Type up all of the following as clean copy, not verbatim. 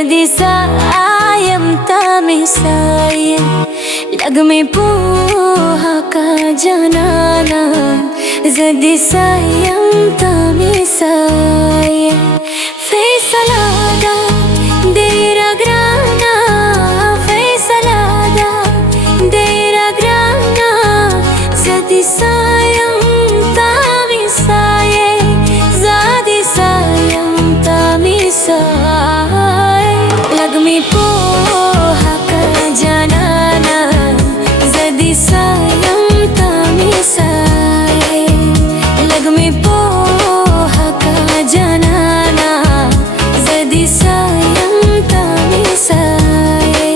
Zadi sayam tami saye lagme poha ka janana. Zadi sayam tami saye faisalada dera grana. Faisalada dera grana. Zadi sayam tami saye. Zadi sayam tami saye lagme poha ka janana. Zadi sayam tami saye lagme poha ka janana. Zadi sayam tami saye.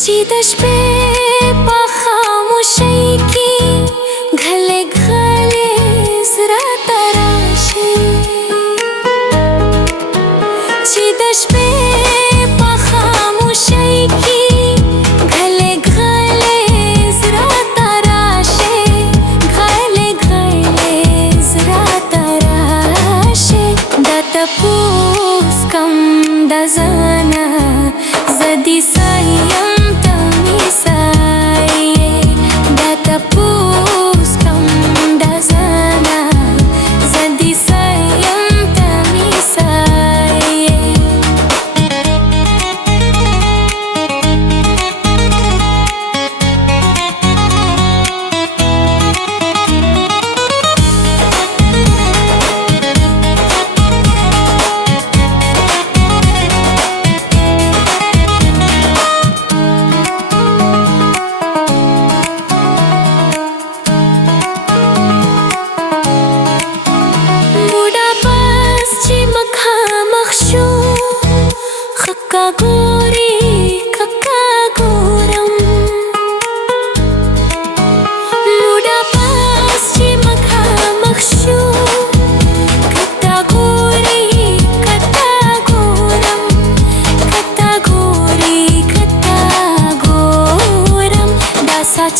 चीदश पे खामोशी की घले घले जरा तराशे. चीदश पे खामोशी की घले घले जरा तराशे. घले घले जरा तराशे. datapus kam dazana. Zadi sayam tami saye datapus kam dazana. Zadi sayam tami saye.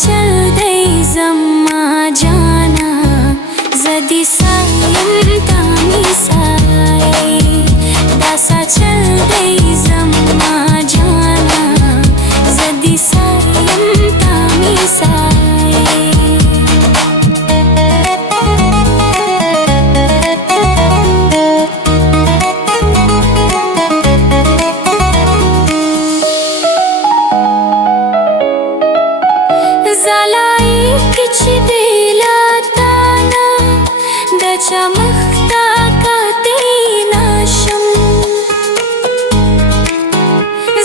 चल दे जम्मा जाना. Zadi sayam tami saye dasa chal de zamma jana. Zadi sayam tami saye. Zalai kichi bela tana dacha makhta katina sham.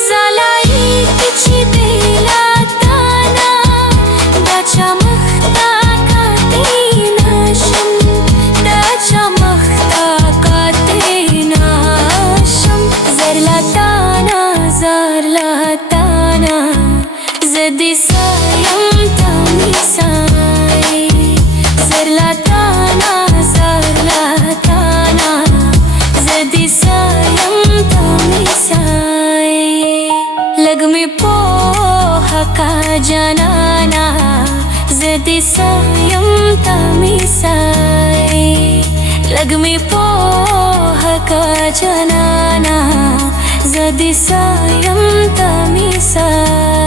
Zalai kichi bela tana dacha makhta katina sham. Dacha makhta katina sham. Zarla tana zadi sayam tami saye. Zarla tana zadi sayam tami saye lagme poha ka janana. Zadi sayam tami saye lagme poha ka janana. Zadi sayam tami saye.